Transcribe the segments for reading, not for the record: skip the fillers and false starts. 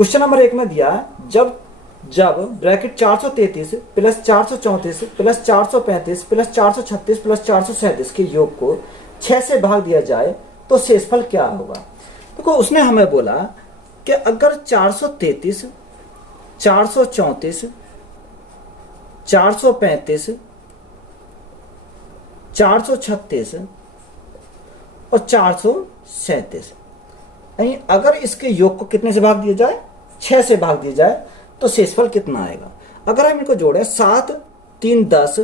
Question number 1 में दिया है, जब bracket 433 plus 434 plus 435 plus 436 plus 437 के योग को 6 से भाग दिया जाए तो शेषफल क्या होगा। देखो उसने हमें बोला कि अगर 433 434 435 436 और 437 यानी अगर इसके योग को कितने से भाग दिया जाए, 6 से भाग दिया जाए तो शेषफल कितना आएगा। अगर हम इनको जोड़े 7 3 10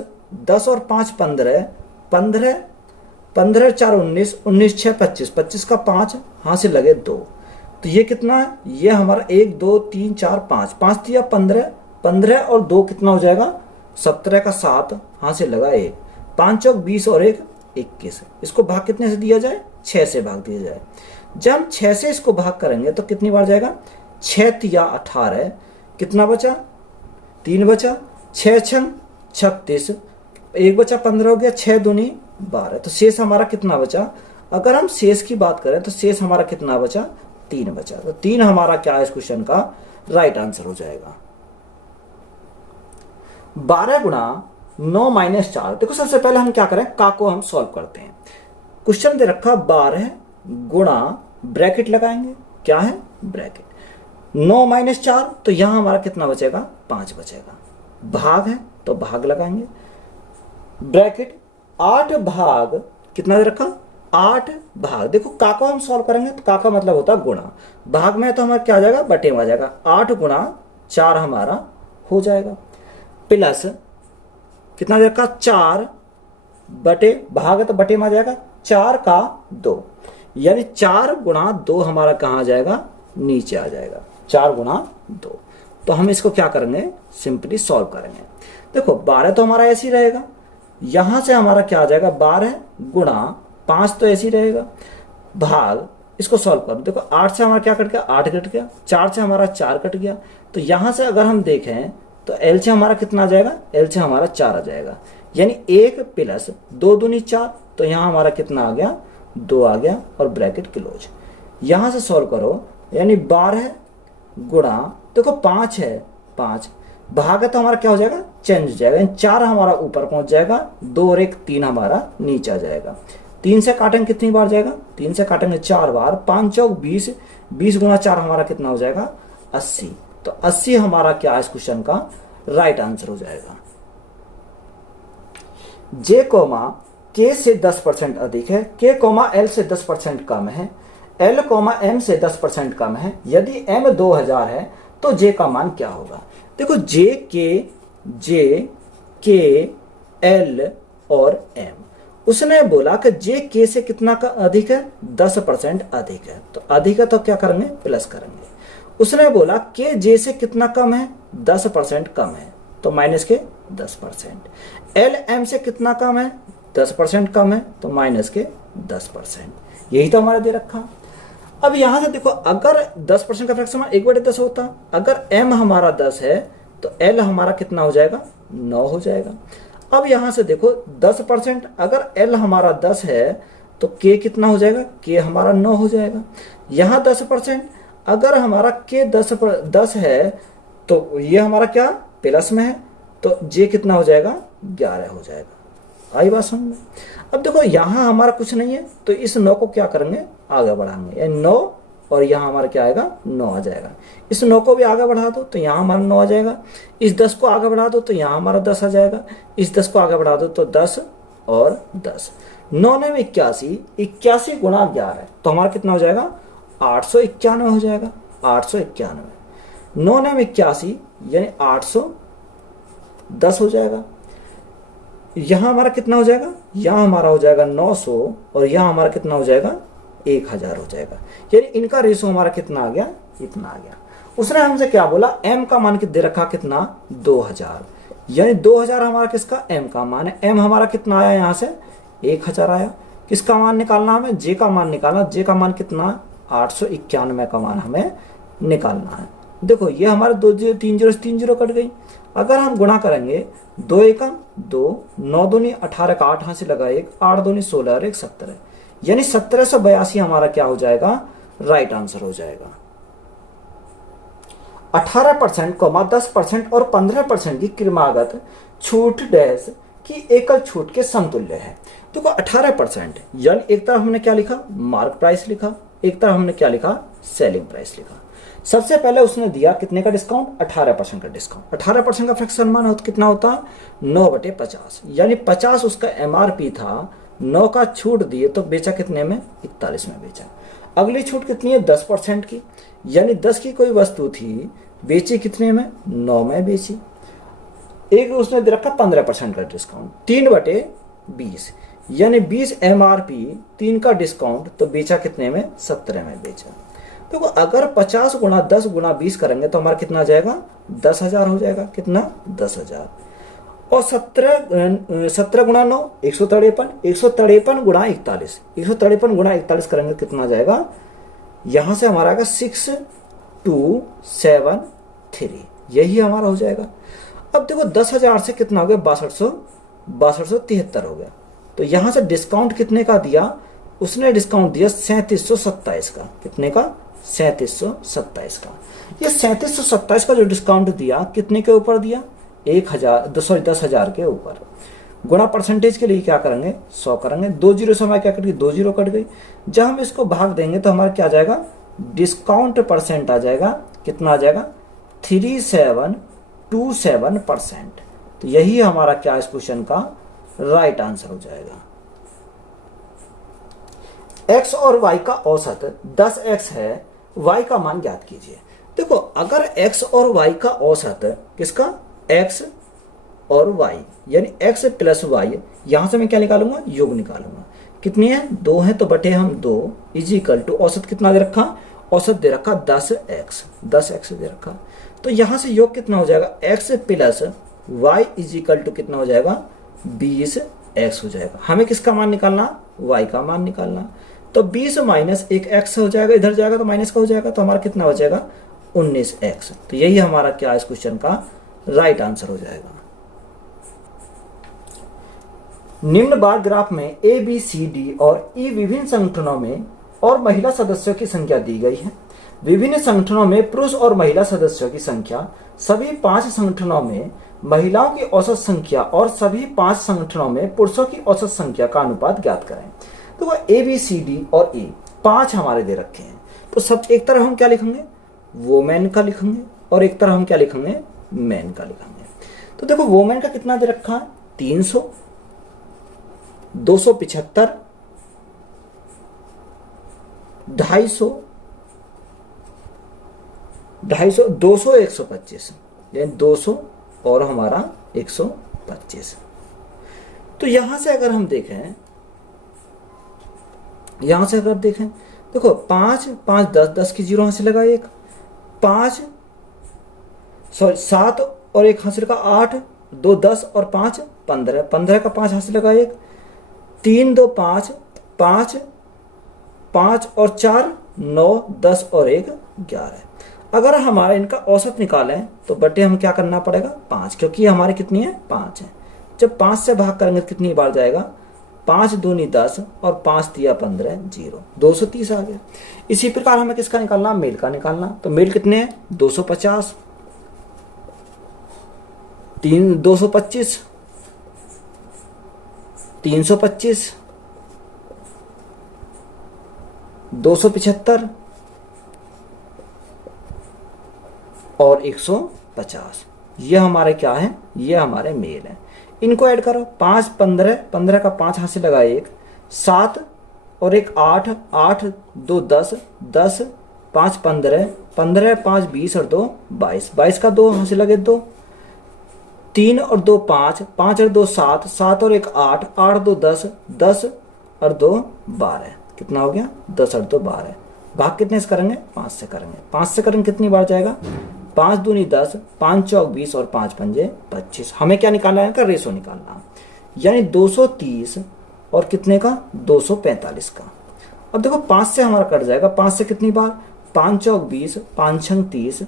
10 और 5 15 15 15 4 19 19 6 25 25 का 5 हाथ से लगे 2, तो ये कितना है, ये हमारा 1 2 3 4 5 5 दिया 15 15 और 2 कितना हो जाएगा 17 का 7 हाथ से लगा 1 5 चौक 20 और 1 21। इसको भाग कितने से दिया जाए, 6 से भाग दिया जाए। जब हम 6 से इसको भाग करेंगे तो कितनी बार जाएगा, 6 तिया 18, कितना बचा 3 बचा, 6 छंग 36, 1 बचा 15 हो गया, 6 दूनी 12, तो शेष हमारा कितना बचा। अगर हम शेष की बात करें तो शेष हमारा कितना बचा, 3 बचा। तो 3 हमारा क्या है इस क्वेश्चन का राइट आंसर हो जाएगा। 12 गुणा 9 माइनस 4। देखो सबसे पहले हम क्या करें, का को हम सॉल्व करते हैं। क्वेश्चन दे रखा 12 गुणा ब्रैकेट लगाएंगे, क्या है ब्रैकेट, 9 माइनस 4 तो यहां हमारा कितना बचेगा 5 बचेगा, भाग है तो भाग लगाएंगे, ब्रैकेट 8 भाग कितना दे रखा 8 भाग। देखो का को हम सॉल्व करेंगे तो का मतलब होता है गुणा, भाग में तो हमारा क्या आ जाएगा बटे में आ जाएगा, 8 गुणा 4 हमारा हो जाएगा, प्लस कितना दे रखा 4 बटे, भाग है तो बटे में आ जाएगा 4 का 2, यानी 4 गुणा 2 हमारा कहां आ जाएगा, नीचे आ जाएगा, 4 गुणा 2। तो हम इसको क्या करेंगे, सिंपली सॉल्व करेंगे। देखो 12 तो हमारा ऐसे ही रहेगा, यहां से हमारा क्या आ जाएगा 12 गुणा 5 तो ऐसे ही रहेगा, भाग इसको सॉल्व करो। देखो 8 से हमारा क्या कट गया, 8 कट गया, 4 से हमारा 4 कट गया, तो यहां से अगर हम देखें तो एल से हमारा कितना आ जाएगा, एल से हमारा 4 आ जाएगा, यानी 1 प्लस 2 दूनी 4, तो यहां हमारा कितना आ गया 2 आ गया, और ब्रैकेट क्लोज। यहां से सॉल्व करो, यानी 12 गुणा, देखो 5 है 5, भाग है तो हमारा क्या हो जाएगा चेंज हो जाएगा, 4 हमारा ऊपर पहुंच जाएगा, 2 और 1 3 हमारा नीचे आ जाएगा। 3 से काटेंगे कितनी बार जाएगा, 3 से काटेंगे 4 बार, 5 चौक 20, 20 गुणा 4 हमारा कितना हो जाएगा 80। तो 80 हमारा क्या है इस क्वेश्चन का राइट आंसर हो जाएगा। जे कोमा के से 10% अधिक है, के कोमा एल से 10% कम है, एल कोमा एम से 10% कम है, यदि एम 2000 है तो जे का मान क्या होगा। देखो जे के एल और एम, उसने बोला कि जे के से कितना का अधिक है 10% अधिक है, तो अधिक है तो क्या करेंगे प्लस करेंगे। उसने बोला के जे से कितना कम है 10% कम है, तो माइनस के 10%। एल एम से कितना कम है 10% कम है, तो माइनस के 10%। यही तो हमारा दे रखा। अब यहां से देखो अगर 10% का फ्रैक्शन 1/10 होता, अगर m हमारा 10 है तो l हमारा कितना हो जाएगा 9 हो जाएगा। अब यहां से देखो 10%, अगर l हमारा 10 है तो k कितना हो जाएगा, k हमारा 9 हो जाएगा। यहां 10%, अगर हमारा k 10 है तो ये हमारा क्या प्लस में है, तो j कितना हो जाएगा 11 हो जाएगा। आई बात समझ में। अब देखो यहां हमारा कुछ नहीं है तो इस 9 को क्या करेंगे आगे बढ़ाएंगे, यानी 9 और यहां हमारा क्या आएगा 9 आ जाएगा। इस 9 को भी आगे बढ़ा दो तो यहां हमारा 9 आ जाएगा, इस 10 को आगे बढ़ा दो तो यहां हमारा 10 आ जाएगा, इस 10 को आगे बढ़ा दो तो 10 और 10, 9 ने 81, 81 गुणा 11 तो हमारा कितना हो जाएगा 891 हो जाएगा, 891। 9 ने 81 यानी 810 हो जाएगा। यहां हमारा कितना हो जाएगा, यहां हमारा हो जाएगा 900 और यहां हमारा कितना हो जाएगा 1000 हो जाएगा, यानी इनका रेशो हमारा कितना आ गया, इतना आ गया। उसने हमसे क्या बोला, m का मान दे रखा कितना 2000, यानी 2000 हमारा किसका m का मान है। m हमारा कितना आया, यहां से 1000 आया। किसका मान निकालना हमें, j का मान निकालना। j का मान कितना 891 का मान हमें निकालना है। देखो ये हमारे 2 3 0 3 0 कट गई। अगर हम गुणा करेंगे 2 एकम 2, 9 दूनी 18 का 8 हाथ से लगा 1, 8 दूनी 16 और 1 17, यानी 1782 हमारा क्या हो जाएगा राइट आंसर हो जाएगा। 18%, 10% और 15% की क्रमागत छूट डैश की एकल छूट के समतुल्य है। देखो 18%, यानी एक तरफ हमने क्या लिखा, मार्क प्राइस लिखा, एक तरफ हमने क्या लिखा, सेलिंग प्राइस लिखा। सबसे पहले उसने दिया कितने का डिस्काउंट, 18% का डिस्काउंट। 18% का फ्रैक्शन मान कितना होता है, 9/50, यानी 50 उसका MRP था, 9 का छूट दिए तो बेचा कितने में, 41 में बेचा। अगली छूट कितनी है, 10% की, यानी 10 की कोई वस्तु थी, बेची कितने में, 9 में बेची। एक उसने दे रखा 15% का डिस्काउंट, 3/20, यानी 20 MRP, 3 का डिस्काउंट, तो बेचा कितने में, 17 में बेचा। तो अगर 50 गुणा 10 गुणा 20 करेंगे तो हमारा कितना आ जाएगा, 10,000 हो जाएगा। कितना, 10,000। और 17 गुणा 9, 153, 153 गुणा 41, 153 गुणा 41 करेंगे कितना आ जाएगा, यहां से हमारा आएगा 6273, यही हमारा हो जाएगा। अब देखो 10,000 से कितना हो गया, 6273 हो गया। तो यहां से डिस्काउंट कितने का दिया, उसने डिस्काउंट दिया 3727 का। कितने का, 3727 का। ये 3727 का जो डिस्काउंट दिया कितने के ऊपर दिया, 10,000 के ऊपर। गुणा परसेंटेज के लिए क्या करेंगे, 100 करेंगे। 2 जीरो से हमारा क्या कट गई, 2 जीरो कट गई। जब हम इसको भाग देंगे तो हमारा क्या आ जाएगा, डिस्काउंट परसेंट आ जाएगा, कितना आ जाएगा, 3727%। तो यही हमारा क्या इस क्वेश्चन का राइट आंसर हो जाएगा। x और y का औसत 10x है, y का मान ज्ञात कीजिए। देखो अगर x और y का औसत, किसका, x और y, यानी x प्लस y, यहां से मैं क्या निकालूंगा, योग निकालूंगा। कितनी है, 2 है, तो बटे हम 2 इजिकल टू औसत कितना दे रखा, औसत दे रखा 10x दे रखा। तो यहां से योग कितना हो जाएगा, x plus y is equal to कितना हो जाएगा, 20x हो जाएगा। हमें किसका मान निकालना, y का मान निकालना। तो 20 माइनस 1x हो जाएगा, इधर जाएगा तो माइनस का हो जाएगा, तो हमारा कितना हो जाएगा, 19x। तो यही हमारा क्या इस क्वेश्चन का राइट आंसर हो जाएगा। निम्न बार ग्राफ में A, B, C, D और E विभिन्न संगठनों में और महिला सदस्यों की संख्या दी गई है। विभिन्न संगठनों में पुरुष और महिला सदस्यों की संख्या, सभी 5 संगठनों में महिलाओं की औसत संख्या और सभी 5 संगठनों में पुरुषों की औसत संख्या का अनुपात ज्ञात करें। तो वह A, B, C, D और E 5 हमारे दे रखे हैं। तो सब एक तरफ हम क्या लिखेंगे, वोमेन का लिखेंगे, और एक तरफ हम क्या लिखेंगे, मैन का लिखेंगे। तो देखो वोमेन का कितना दे रखा है, 300, 275, 250, 200, 125, यानी 200 और हमारा 125। तो यहां से अगर हम देखें, यहां से अगर देखें, देखो 5 5 10 10 की जीरो हासिल लगा, एक 5 7 और 1 हासिल लगा 8, 2 10 और 5 15, 15 का 5 हासिल लगा, एक 3 2 5 5 5 और 4 9 10 और 1 11। अगर हमारा इनका औसत निकालें तो बटे हम क्या करना पड़ेगा, 5, क्योंकि हमारे कितनी है, 5 है। जब 5 से भाग करेंगे तो कितनी बार जाएगा, 5 दूनी 10 और 5 दिया 15, 0, 230 आ गया। इसी प्रकार हमें किसका निकालना, मेल का निकालना। तो मेल कितने हैं, 250, 225, 325, 275 और 150। ये हमारे क्या है, ये हमारे मेल है। इनको ऐड करो, 5 15, 15 का 5 हासिल लगा, 1 7 और 1 8, 8 2 10, 10 5 15, 15 5 20 और 2 22, 22 का 2 हासिल लगे, 2 3 और 2 5, 5 और 2 7, 7 और 1 8, 8 2 10, 10 और 2 12, कितना हो गया, 10 और 2 12। भाग कितने से करेंगे, 5 से करेंगे। 5 से करेंगे कितनी बार जाएगा, 5 दूनी 10, 5 चौक 20 और 5 पंजे 25। हमें क्या निकालना है, इनका रेशो निकालना, यानी 230 और कितने का, 245 का। अब देखो 5 से हमारा कट जाएगा, 5 से कितनी बार, 5 चौक 20, 5 छंग 30,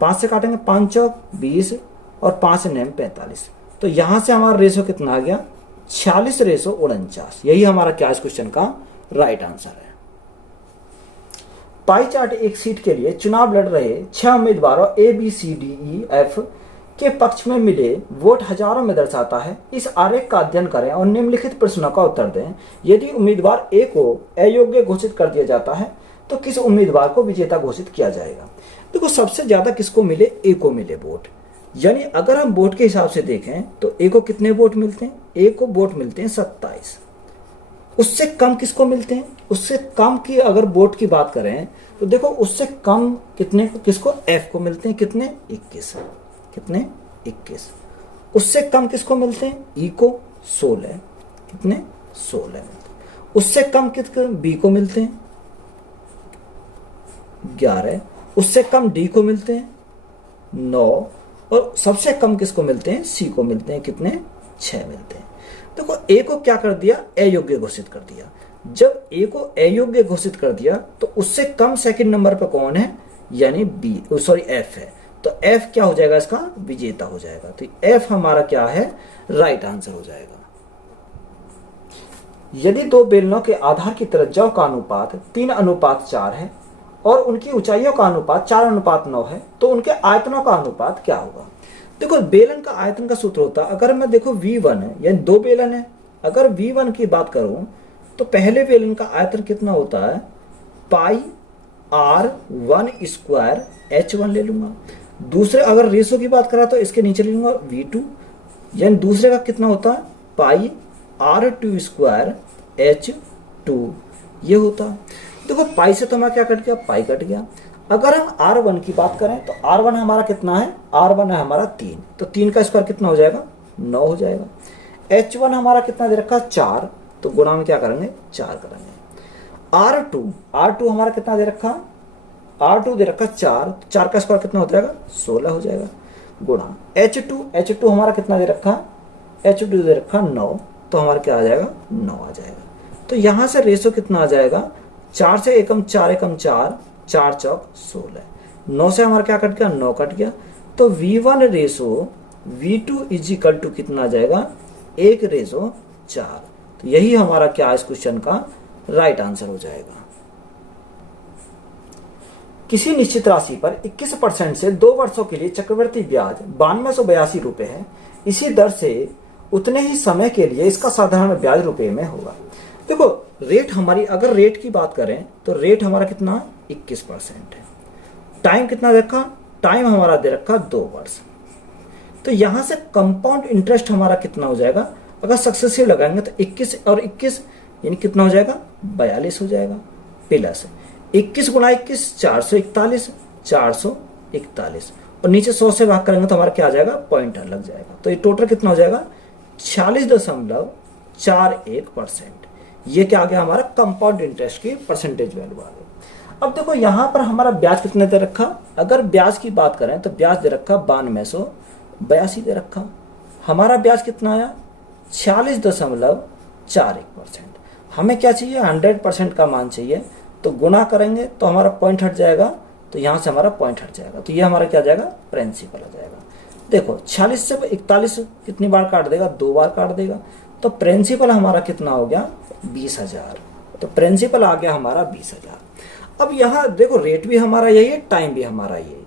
5 से काटेंगे 5 चौक 20 और 5 नेम 45। तो यहां से हमारा रेशो कितना आ गया, 46:49। यही हमारा क्या इस क्वेश्चन का राइट आंसर है। पाई चार्ट एक सीट के लिए चुनाव लड़ रहे 6 उम्मीदवारों ABCDEF के पक्ष में मिले वोट हजारों में दर्शाता है। इस आरेख का अध्ययन करें और निम्नलिखित प्रश्नों का उत्तर दें। यदि उम्मीदवार ए को अयोग्य घोषित कर दिया जाता है तो किस उम्मीदवार को विजेता घोषित किया जाएगा। देखो सबसे ज्यादा किसको मिले, ए को मिले वोट। यानी अगर हम वोट के हिसाब से देखें तो ए को कितने वोट मिलते हैं, ए को वोट मिलते हैं 27। उससे कम किसको मिलते हैं, उससे कम की अगर वोट की बात करें तो देखो उससे कम कितने किसको, एफ को मिलते हैं कितने, 21। कितने, 21। उससे कम किसको मिलते हैं, ई को 16। कितने, 16। उससे कम किसको, बी को मिलते हैं 11। उससे कम डी को मिलते हैं 9। और सबसे कम किसको मिलते हैं, सी को मिलते हैं कितने, 6 मिलते हैं। देखो ए को क्या कर दिया, अयोग्य घोषित कर दिया। जब ए को अयोग्य घोषित कर दिया तो उससे कम सेकंड नंबर पर कौन है, यानी बी, सॉरी एफ है। तो एफ क्या हो जाएगा, इसका विजेता हो जाएगा। तो एफ हमारा क्या है, राइट आंसर हो जाएगा। यदि दो बेलनों के आधार की त्रिज्याओं का अनुपात 3:4 है और उनकी ऊंचाइयों का अनुपात 4:9 है तो उनके आयतनों का अनुपात क्या होगा। देखो बेलन का आयतन का सूत्र होता है, अगर मैं देखो V1 है यानी दो बेलन है, अगर V1 की बात करूं तो पहले बेलन का आयतन कितना होता है, पाई R1 स्क्वायर H1 ले लूंगा। दूसरे अगर रेशो की बात करा तो इसके नीचे ले लूंगा V2, यानी दूसरे का कितना होता है, पाई R2 स्क्वायर H2 ये होता है। देखो पाई से तो हमारा क्या कट गया, पाई कट गया। अगर हम R1 की बात करें तो R1 हमारा कितना है, R1 है हमारा 3, तो 3 का स्क्वायर कितना हो जाएगा, 9 हो जाएगा। H1 हमारा कितना दे रखा, 4, तो गुणा में क्या करेंगे, 4 करेंगे। R2 हमारा कितना दे रखा, R2 दे रखा 4, 4 का स्क्वायर कितना हो जाएगा, 16 हो जाएगा। गुणा H2 हमारा कितना दे रखा, H2 दे रखा 9, तो हमारा क्या आ जाएगा, 9 आ जाएगा। तो यहां से रेशो कितना आ जाएगा, 4 से एकम 4 एकम 4, 4 चौक 16, 9 से हमारा क्या कट गया, 9 कट गया। तो V1 ratio V2 is equal to कितना आ जाएगा, 1:4। तो यही हमारा क्या इस क्वेश्चन का राइट आंसर हो जाएगा। किसी निश्चित राशि पर 21% से 2 वर्षों के लिए चक्रवृद्धि ब्याज 9282 रुपए है। इसी दर से उतने ही समय के लिए इसका साधारण ब्याज रुपए में होगा। देखो रेट हमारी, अगर रेट की बात करें तो रेट हमारा कितना, 21% है। टाइम कितना दे रखा, टाइम हमारा दे रखा 2 वर्ष। तो यहां से कंपाउंड इंटरेस्ट हमारा कितना हो जाएगा, अगर सक्सेसिव लगाएंगे तो 21 और 21 यानी कितना हो जाएगा, 42 हो जाएगा। प्लस 21 गुणा 21 441, 441 और नीचे 100 से भाग करेंगे तो हमारा क्या आ जाएगा, पॉइंटर लग जाएगा। तो ये टोटल कितना हो जाएगा, 46.41%। ये क्या आ गया, हमारा कंपाउंड इंटरेस्ट की परसेंटेज वैल्यू आ गई। अब देखो यहां पर हमारा ब्याज कितने दे रखा, अगर ब्याज की बात करें तो ब्याज दे रखा 9282 दे रखा। हमारा ब्याज कितना आया, 46.41%। हमें क्या चाहिए, 100% का मान चाहिए। तो गुणा करेंगे तो हमारा पॉइंट हट जाएगा, तो यहां से हमारा पॉइंट हट जाएगा। तो ये हमारा क्या जाएगा, प्रिंसिपल आ जाएगा। देखो 46 से 41 कितनी बार काट देगा, 2 बार काट देगा। तो प्रिंसिपल हमारा कितना हो गया, 20,000। तो प्रिंसिपल आ गया हमारा 20,000। अब यहाँ देखो रेट भी हमारा यही है, टाइम भी हमारा यही है।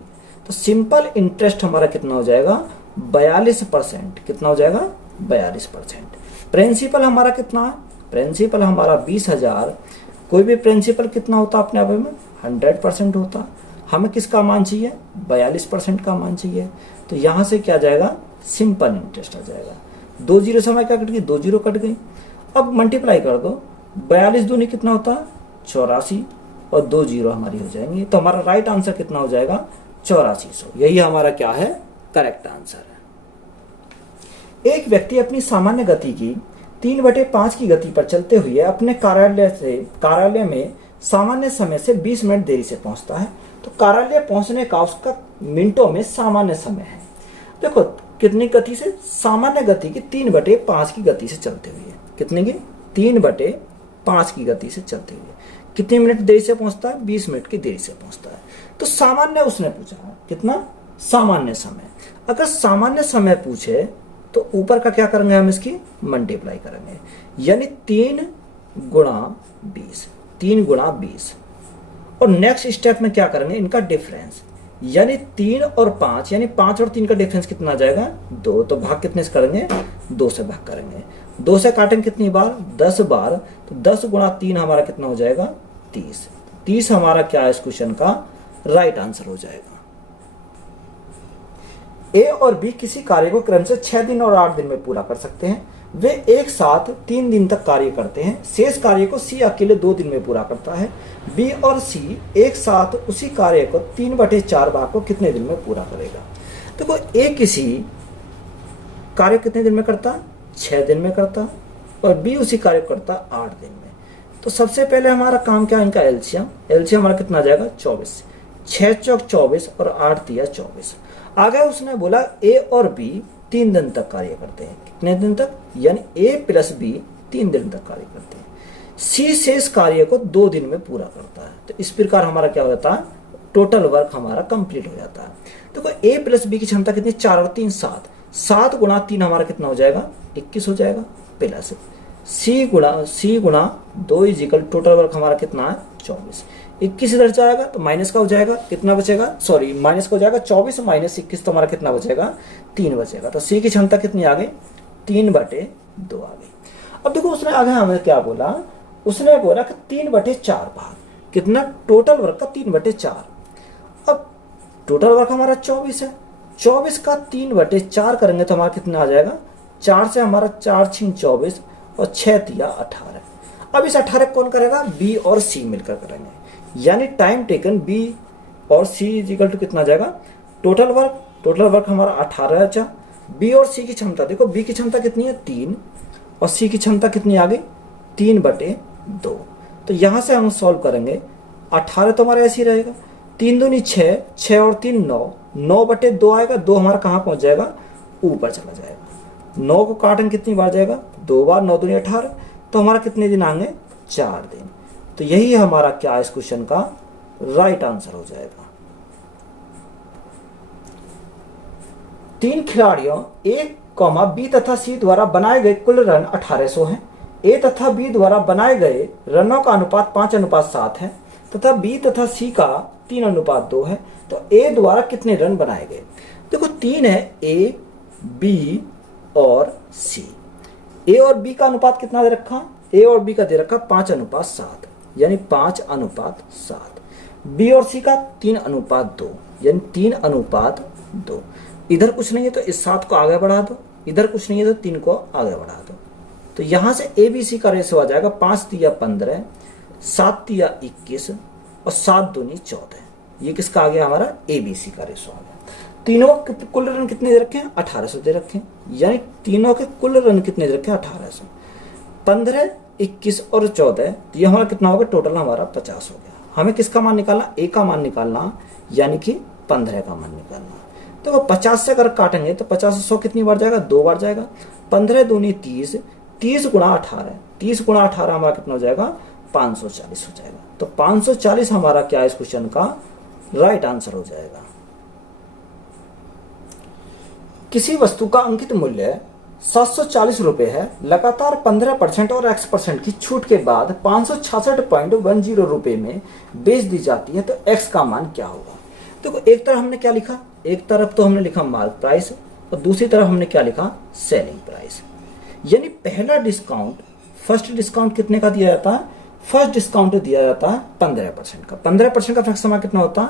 तो सिंपल इंटरेस्ट हमारा कितना हो जाएगा, 42%। कितना हो जाएगा, 42%। प्रिंसिपल हमारा कितना है, प्रिंसिपल हमारा 20,000। कोई भी प्रिंसिपल कितना होता है अपने आप में, 100% होता। हमें किसका मान चाहिए, 42% का मान चाहिए। तो यहां से क्या जाएगा, सिंपल इंटरेस्ट आ जाएगा। 2 जीरो समय क्या कट गई, 2 जीरो कट गई। अब मल्टीप्लाई कर दो, 42 दूनी कितना होता है, 84 और 2 जीरो हमारी हो जाएंगी। तो हमारा राइट आंसर कितना हो जाएगा, 8400। यही हमारा क्या है, करेक्ट आंसर है। एक व्यक्ति अपनी सामान्य गति की 3/5 की गति पर चलते हुए अपने कार्यालय में सामान्य समय से 20 मिनट देरी से पहुंचता है। तो कार्यालय पहुंचने का उसका मिनटों में सामान्य समय है। देखो कितनी गति से, सामान्य गति की 3/5 की गति से चलते हुए, कितने की, 3/5 की गति से चलते हुए कितने मिनट देरी से पहुंचता है, 20 मिनट की देरी से पहुंचता है। तो सामान्य उसने पूछा कितना, सामान्य समय। अगर सामान्य समय पूछे तो ऊपर का क्या करेंगे, हम इसकी मल्टीप्लाई करेंगे, यानी 3 गुणा 20, 3 गुणा 20 और नेक्स्ट स्टेप में क्या करेंगे, इनका डिफरेंस, यानी 3 और 5, यानी 5 और 3 का डिफरेंस कितना आ जाएगा 2। तो भाग कितने से करेंगे, 2 से भाग करेंगे। 2 से काटेंगे कितनी बार, 10 बार। तो 10 गुणा 3 हमारा कितना हो जाएगा 30। 30 हमारा क्या है इस क्वेश्चन का राइट आंसर हो जाएगा। ए और बी किसी कार्य को क्रम से 6 दिन और 8 दिन में पूरा कर सकते हैं। वे एक साथ 3 दिन तक कार्य करते हैं। शेष कार्य को सी अकेले 2 दिन में पूरा करता है। बी और सी एक साथ उसी कार्य को 3/4 भाग को कितने दिन में पूरा करेगा। देखो ए किसी कार्य कितने दिन में करता है, 6 दिन में करता है, और बी उसी कार्य को करता है 8 दिन में। तो सबसे पहले हमारा काम क्या है, इनका एलसीएम। एलसीएम हमारा कितना आ जाएगा 24। 6 चौक 24 और 8 दिया 24। आगे उसने बोला ए और बी 3 दिन तक कार्य करते हैं। कितने दिन तक, यानी ए प्लस बी 3 दिन तक कार्य करते हैं। सी शेष कार्य को 2 दिन में पूरा करता है। तो इस प्रकार हमारा क्या हो जाता है, टोटल वर्क हमारा कंप्लीट हो जाता है। देखो ए प्लस बी की क्षमता कितनी, 4 और 3 7। 7 गुणा 3 हमारा कितना हो जाएगा 21 हो जाएगा। प्लस सी गुणा 2 इजिकल टोटल वर्क हमारा कितना है 24। 21 इधर जाएगा तो माइनस का हो जाएगा, कितना बचेगा, सॉरी माइनस का हो जाएगा 24 माइनस 21, तो हमारा कितना बचेगा 3 बचेगा। तो सी की क्षमता कितनी आ गई 3/2 आ गई। अब देखो उसने आगे हमें क्या बोला, उसने बोला कि 3/4 भाग, कितना टोटल वर्क का 3/4। अब टोटल वर्क हमारा 24 है, 24 का 3/4 करेंगे तो हमारा कितना आ जाएगा, 4 से हमारा 4 6 24 और 6 दिया 18। अब इस 18 कौन करेगा, बी और सी मिलकर करेंगे, यानी टाइम टेकन बी और सी इज इक्वल टू कितना जाएगा, टोटल वर्क हमारा 18 अच्छा। बी और सी की क्षमता देखो, बी की क्षमता कितनी है 3 और सी की क्षमता कितनी आ गई 3/2। तो यहां से हम सॉल्व करेंगे, 18 तो हमारा ऐसे ही रहेगा, 3 दूनी 6, 6 और 3 9, 9/2 आएगा। 2 हमारा कहाँ पहुंच जाएगा, ऊपर चला जाएगा। 9 को काटेंगे कितनी बार जाएगा, 2 बार, 9 दूनी 18। तो हमारा कितने दिन आएंगे 4 दिन। तो यही हमारा क्या है इस क्वेश्चन का राइट आंसर हो जाएगा। 3 खिलाड़ियों ए, बी तथा सी द्वारा बनाए गए कुल रन 1800 हैं। ए तथा बी द्वारा बनाए गए रनों का अनुपात 5:7 है तथा बी तथा सी का 3:2 है। तो ए द्वारा कितने रन बनाए गए, देखो 3 है, ए बी और सी। ए और बी का अनुपात कितना दे रखा, ए और बी का दे रखा 5:7, यानी 5:7। बी और सी का 3:2, यानी 3:2। इधर कुछ नहीं है तो इस 7 को आगे बढ़ा दो, इधर कुछ नहीं है तो 3 को आगे बढ़ा दो। तो यहां से ए बी सी का रेशो आ जाएगा 5 तिया 15, 7 तिया 21 और 7 दूनी 14। ये किसका आ गया, हमारा ए बी सी का रेशो आ गया। तीनों के कुल रन कितने दे रखे हैं 1800 दे रखे हैं, यानी तीनों के कुल रन कितने दे रखे हैं 1800। 15, 21 और 14, तो ये हमारा कितना होगा, टोटल हमारा 50 हो गया। हमें किसका मान निकालना, ए का मान निकालना, यानी कि 15 का मान निकालना। तो 50 से अगर काटेंगे तो 50 से 100 कितनी बार जाएगा, 2 बार जाएगा। 15 दूनी 30, 30 गुणा 18, 30 गुणा 18 हमारा कितना हो जाएगा 540 हो जाएगा। तो 540 हमारा क्या है इस क्वेश्चन का राइट आंसर हो जाएगा। किसी वस्तु का अंकित मूल्य 740 रुपए है, लगातार 15% और x% की छूट के बाद 566.10 रुपए में बेच दी जाती है, तो x का मान क्या होगा। देखो एक तरफ हमने क्या लिखा, एक तरफ तो हमने लिखा मार्क प्राइस और दूसरी तरफ हमने क्या लिखा सेलिंग प्राइस। यानी पहला डिस्काउंट, फर्स्ट डिस्काउंट कितने का दिया जाता है, फर्स्ट डिस्काउंट दिया जाता है 15% का। 15% का फ्रैक्शन हमारा कितना होता है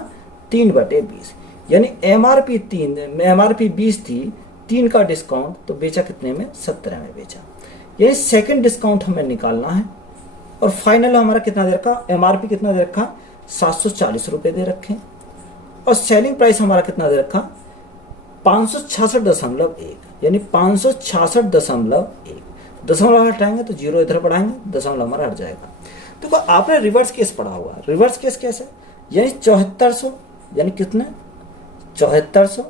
3/20, यानी एमआरपी 20 थी, 3 का डिस्काउंट तो बेचा कितने में 17 में बेचा। यानी सेकंड डिस्काउंट हमें निकालना है और फाइनल हमारा कितना दे रखा, एमआरपी कितना दे रखा 740 रुपए दे रखे और सेलिंग प्राइस हमारा कितना दे रखा 566.1, यानी 566.1। दशमलव हटाएंगे तो 0 इधर बढ़ाएंगे, दशमलव हमारा हट जाएगा। तो आपने रिवर्स केस पढ़ा हुआ, रिवर्स केस कैसे, यानी 7400, यानी कितने 7400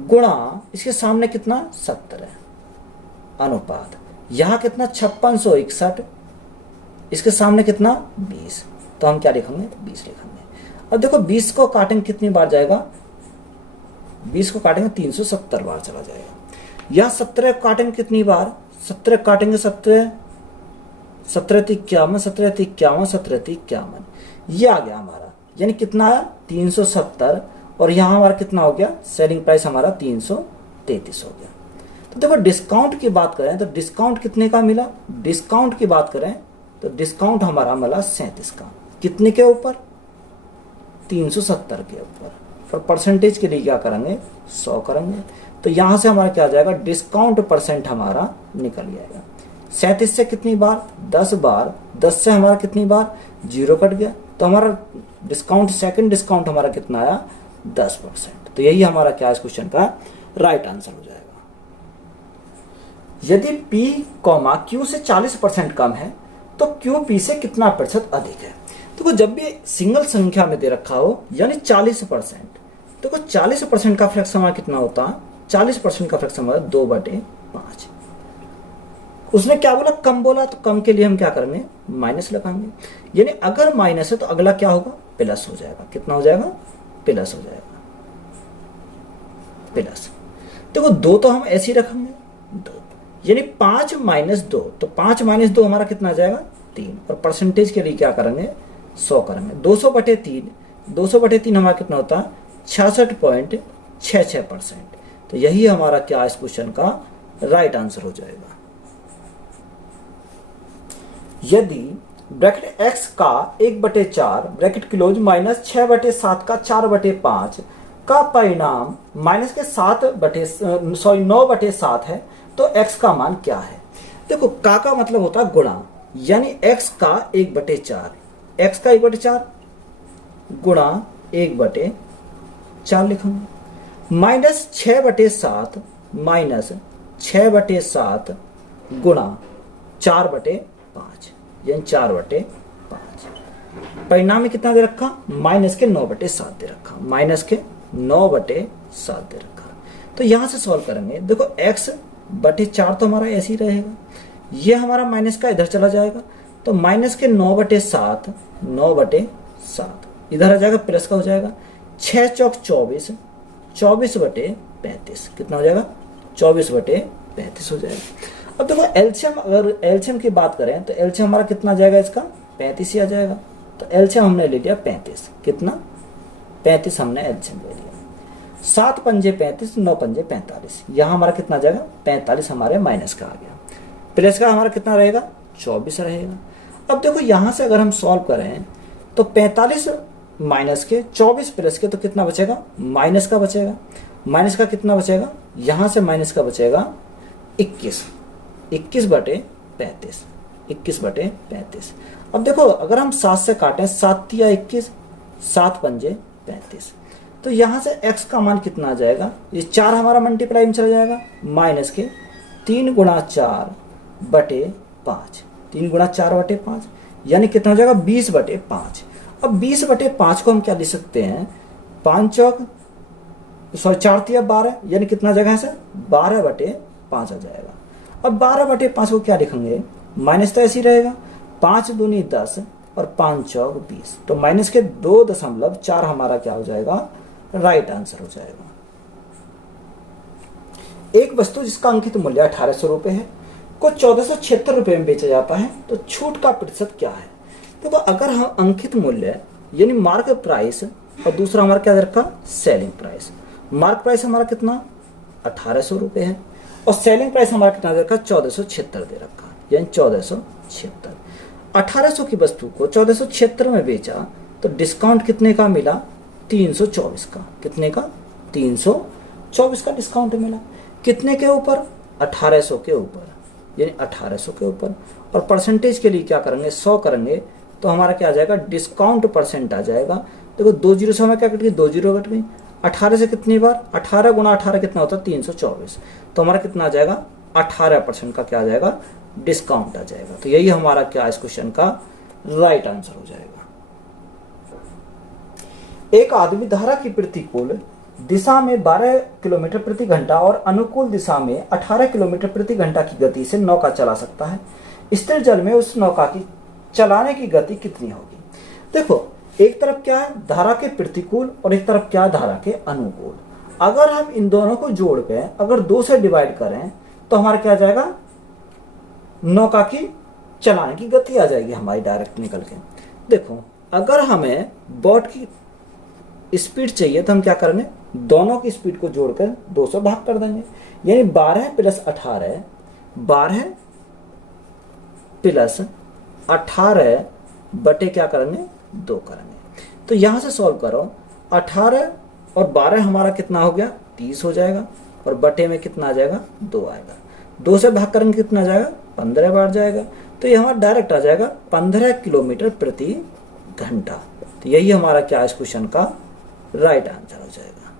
गुणा इसके सामने कितना 17 अनुपात, यहां कितना 5661, इसके सामने कितना 20, तो हम क्या लिखेंगे 20 लिखेंगे। अब देखो 20 को काटेंगे कितनी बार जाएगा, 20 को काटेंगे 370 बार चला जाएगा। यहां 17 को काटेंगे कितनी बार, 17 काटेंगे 17 17 17 17 ये आ गया हमारा, यानी कितना आया 370, और यहाँ हमारा कितना हो गया, सेलिंग प्राइस हमारा 333 हो गया। तो देखो डिस्काउंट की बात करें तो डिस्काउंट कितने का मिला, डिस्काउंट की बात करें तो डिस्काउंट हमारा मिला 37 का, कितने के ऊपर, 370 के ऊपर। फिर परसेंटेज के लिए क्या करेंगे, 100 करेंगे। तो यहाँ से हमारा क्या आ जाएगा, डिस्काउंट परसेंट हमारा निकल जाएगा। 37 से कितनी बार, 10 बार, 10 से हमारा कितनी बार, 0 कट गया, तो हमारा डिस्काउंट, सेकंड डिस्काउंट हमारा कितना आया, 10%। तो यही हमारा क्या इस क्वेश्चन का राइट आंसर हो जाएगा। यदि P, Q से 40% कम है तो Q P से कितना प्रतिशत अधिक है। देखो जब भी सिंगल संख्या में दे रखा हो यानी 40%, देखो 40% का फ्रैक्शन हमारा कितना होता है, 40% का फ्रैक्शन हमारा 2/5। उसने क्या बोला, कम बोला, तो कम के लिए हम क्या करेंगे, माइनस लगाएंगे। यानी अगर माइनस है तो अगला क्या होगा, प्लस हो जाएगा। कितना हो जाएगा, प्लस हो जाएगा, प्लस। देखो 2 तो हम ऐसे ही रखेंगे, 2, यानी 5 - 2, तो 5 - 2 हमारा कितना आ जाएगा, 3। और परसेंटेज के लिए क्या करेंगे, 100 करेंगे। 200/3, 200/3 हमारा कितना होता है, 66.66%। तो यही हमारा क्या इस क्वेश्चन का राइट आंसर हो जाएगा। यदि ब्रैकेट x का 1/4 ब्रैकेट क्लोज माइनस 6/7 का 4/5 का परिणाम माइनस के 9/7 है तो x का मान क्या है। देखो का मतलब होता है गुणा, यानी x का 1/4, x का 1/4 गुणा 1/4 लिखेंगे, माइनस 6/7 माइनस 6/7 गुणा 4/5, यानी 4/5। परिणाम में कितना दे रखा, माइनस के 9/7 दे रखा, माइनस के 9/7 दे रखा। तो यहां से सॉल्व करेंगे। देखो x/4 तो हमारा ऐसे ही रहेगा, ये हमारा माइनस का इधर चला जाएगा, तो माइनस के 9/7 9/7 इधर आ जाएगा, प्लस का हो जाएगा। 6 चौक 24, 24/35 कितना हो जाएगा, 24/35 हो जाएगा। अब देखो एलसीएम, अगर एलसीएम की बात करें तो एलसीएम हमारा कितना आ जाएगा, इसका 35 ही आ जाएगा। तो एलसीएम हमने ले लिया 35, कितना 35 हमने एलसीएम ले लिया। 7 पंजे 35, 9 पंजे 45, यहाँ हमारा कितना आ जाएगा, 45 हमारे माइनस का आ गया, प्लस का हमारा कितना रहेगा, 24 रहेगा। अब देखो यहाँ से अगर हम सॉल्व करें तो 45 माइनस के 24 प्लस के तो कितना बचेगा, माइनस का बचेगा। माइनस का कितना बचेगा, यहाँ से माइनस का बचेगा 21, 21/35, 21/35। अब देखो अगर हम 7 से काटें, 7 या 21, 7 पंजे 35, तो यहाँ से x का मान कितना आ जाएगा, ये 4 हमारा मल्टीप्लाई में चला जाएगा, माइनस के 3 × 4/5, 3 × 4/5 यानी कितना हो जाएगा, 20/5। अब 20/5 को हम क्या लिख सकते हैं, 5 चौक 4 × 12, यानी कितना आ जाएगा, यहाँ से 12/5 आ जाएगा। अब 12/5 को क्या लिखेंगे, माइनस तो ऐसे ही रहेगा, 5 दूनी 10 और 5 चौक 20, तो माइनस के 2.4 हमारा क्या हो जाएगा, राइट आंसर हो जाएगा। एक वस्तु जिसका अंकित मूल्य 1800 रुपए है को 1476 रुपए में बेचा जाता है तो छूट का प्रतिशत क्या है। देखो अगर हम अंकित मूल्य यानी मार्क प्राइस और दूसरा हमारा क्या दे रखा, सेलिंग प्राइस। मार्क प्राइस हमारा कितना 1800 रुपए है और सेलिंग प्राइस हमारा कितना दे रखा, 1476 दे रखा, यानी 1476। 1800 की वस्तु को 1476 में बेचा तो डिस्काउंट कितने का मिला, 324 का। कितने का, 324 का डिस्काउंट मिला। कितने के ऊपर, 1800 के ऊपर, यानी 1800 के ऊपर। और परसेंटेज के लिए क्या करेंगे, 100 करेंगे तो हमारा क्या आ जाएगा, डिस्काउंट परसेंट आ जाएगा। देखो 2 जीरो से हमें क्या कट गई, 2 जीरो कट गई। 18 से कितनी बार, 18 × 18 कितना होता है, 324, तो हमारा कितना आ जाएगा, 18% का क्या आ जाएगा, डिस्काउंट आ जाएगा। तो यही हमारा क्या इस क्वेश्चन का राइट आंसर हो जाएगा। एक आदमी धारा की प्रतिकूल दिशा में 12 किलोमीटर प्रति घंटा और अनुकूल दिशा में 18 किलोमीटर प्रति घंटा की गति से नौका चला सकता है। स्थिर जल में उस नौका की चलाने की गति कितनी होगी। देखो एक तरफ क्या है, धारा के प्रतिकूल और एक तरफ क्या है, धारा के अनुकूल। अगर हम इन दोनों को जोड़ के अगर 2 से डिवाइड करें तो हमारा क्या आ जाएगा, नौका की चलाने की गति आ जाएगी हमारी डायरेक्ट निकल के। देखो अगर हमें बॉट की स्पीड चाहिए तो हम क्या करेंगे, दोनों की स्पीड को जोड़कर 2 से भाग कर देंगे, यानी 12 + 18, 12 + 18 बटे क्या करेंगे 2 करेंगे। तो यहां से सॉल्व करो, 18 और 12 हमारा कितना हो गया 30 हो जाएगा, और बटे में कितना आ जाएगा 2 आएगा। 2 से भाग करेंगे कितना आ जाएगा 15 बार जाएगा, तो ये हमारा डायरेक्ट आ जाएगा 15 किलोमीटर प्रति घंटा। तो यही हमारा क्या इस क्वेश्चन का राइट आंसर हो जाएगा।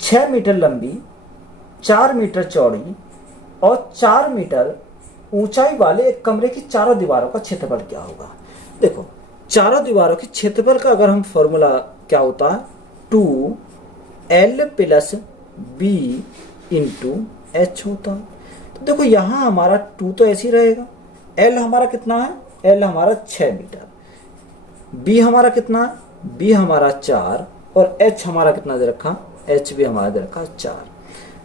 6 मीटर लंबी, 4 मीटर चौड़ी और 4 मीटर ऊंचाई वाले एक कमरे की चारों दीवारों का क्षेत्रफल क्या होगा। देखो चारों दीवारों के क्षेत्रफल का अगर हम फॉर्मूला क्या होता है 2L + B × H होता है। तो देखो यहां हमारा 2 तो ऐसे ही रहेगा, L हमारा कितना है, L हमारा 6 मीटर, B हमारा कितना है, B हमारा 4, और H हमारा कितना दे रखा, H भी हमारा दे रखा 4।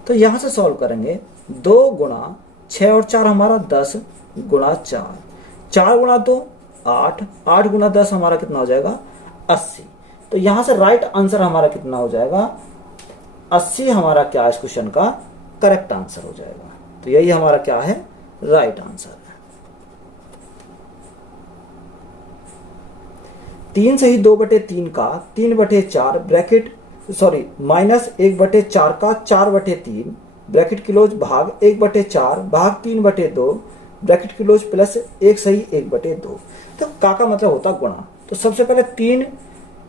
तो यहां से सॉल्व करेंगे 2 × 6 और 4 हमारा 10 × 4, 4 × 2 8, 8 × 10 हमारा कितना हो जाएगा 80। तो यहां से राइट आंसर हमारा कितना हो जाएगा 80 हमारा क्या इस क्वेश्चन का करेक्ट आंसर हो जाएगा। तो यही हमारा क्या है राइट आंसर है। 3 से ही 2/3 का 3/4 ब्रैकेट -1/4 का 4/3 ब्रैकेट क्लोज भाग 1/4 भाग 3/2 ब्रैकेट क्लोज प्लस 1 सही 1/2। तो का मतलब होता गुणा। तो सबसे पहले 3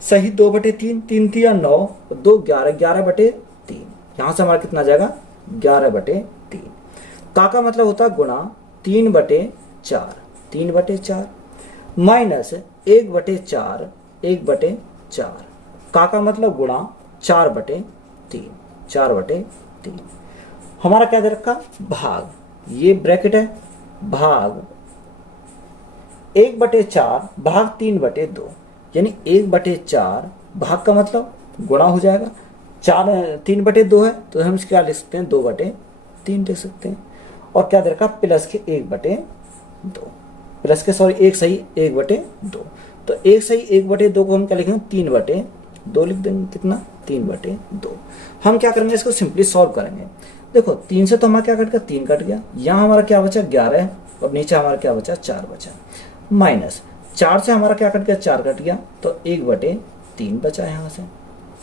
सही 2/3, 3 3 9, 2 11, 11/3। यहां से हमारा कितना आ जाएगा 11/3। का मतलब होता गुणा 3/4, 3/4 माइनस 1/4, 1/4। का मतलब गुणा 4/3, 4/3। हमारा क्या दे रखा भाग, ये ब्रैकेट है, भाग 1/4 भाग 3/2, यानी 1/4 भाग का मतलब गुणा हो जाएगा। 3/2 है तो हम क्या लिख सकते हैं 2/3 लिख सकते हैं, और क्या दे रखा प्लस के 1/2, प्लस के 1 सही 1/2। तो 1 सही 1/2 को हम क्या लिखेंगे 3/2 लिख देंगे, कितना 3/2। हम क्या करेंगे इसको सिंपली सॉल्व करेंगे। देखो 3 से तो हमारा क्या कट गया 3 कट गया, यहाँ हमारा क्या बचा 11, और नीचे हमारा क्या बचा 4 बचा, माइनस 4 से हमारा क्या कट गया 4 कट गया, तो 1/3 बचा यहाँ से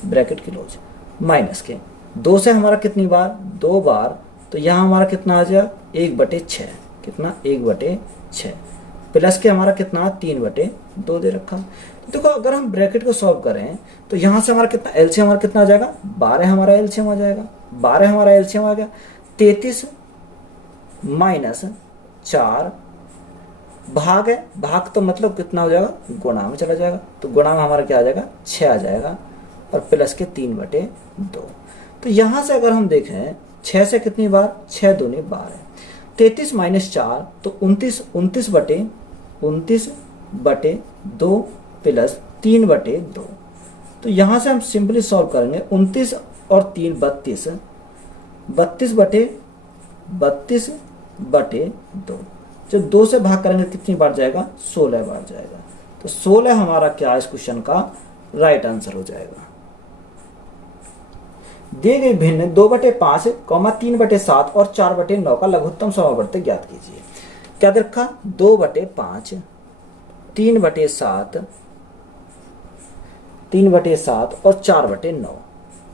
ब्रैकेट क्लोज, माइनस के 2 से हमारा कितनी बार 2 बार, तो यहाँ हमारा कितना आ जाएगा 1/6, कितना 1/6, प्लस के हमारा कितना 3/2 दे रखा। तो देखो अगर हम ब्रैकेट को सॉल्व करें तो यहाँ से हमारा कितना एलसीएम हमारा कितना आ जाएगा 12 हमारा एलसीएम आ जाएगा, 12 हमारा एलसीएम आ गया। 33 माइनस 4 भाग है, भाग तो मतलब कितना हो जाएगा गुणा में चला जाएगा, तो गुणा में हमारा क्या आ जाएगा 6 आ जाएगा, और प्लस के 3/2। तो यहाँ से अगर हम देखें 6 से कितनी बार 6 दूनी 12, 33 माइनस 4 तो 29/2 प्लस 3/2। तो यहाँ से हम सिंपली सॉल्व करेंगे 29 और 3 32, 32/2। जब 2 से भाग करेंगे कितनी बार जाएगा 16 बार जाएगा। तो 16 हमारा क्या इस क्वेश्चन का राइट आंसर हो जाएगा। दिए गए भिन्न 2/5, 3/7 और 4/9 का लघुत्तम समावर्त ज्ञात कीजिए। क्या दे रखा 2/5, 3/7, 3/7 और 4/9,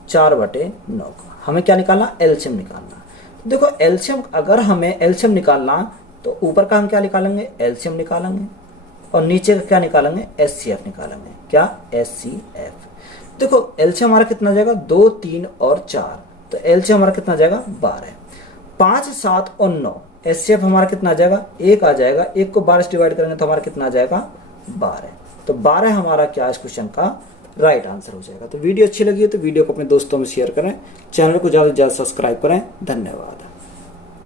4/9 का हमें क्या निकालना एलसीएम निकालना। तो देखो एलसीएम, अगर हमें एलसीएम निकालना तो ऊपर का हम क्या निकालेंगे एलसीएम निकालेंगे, और नीचे का क्या निकालेंगे एचसीएफ निकालेंगे। क्या एचसीएफ। देखो एलसीएम हमारा कितना जाएगा 2 3 और 4, तो एलसीएम हमारा कितना जाएगा 12, 5 7 और 9। एचसीएफ हमारा कितना आ जाएगा 1 आ जाएगा, 1 को 12 से डिवाइड करेंगे तो हमारा कितना आ जाएगा 12। तो 12 हमारा क्या इस क्वेश्चन का राइट आंसर हो जाएगा। तो वीडियो अच्छी लगी है तो वीडियो को अपने दोस्तों में शेयर करें, चैनल को ज़्यादा से ज़्यादा सब्सक्राइब करें। धन्यवाद।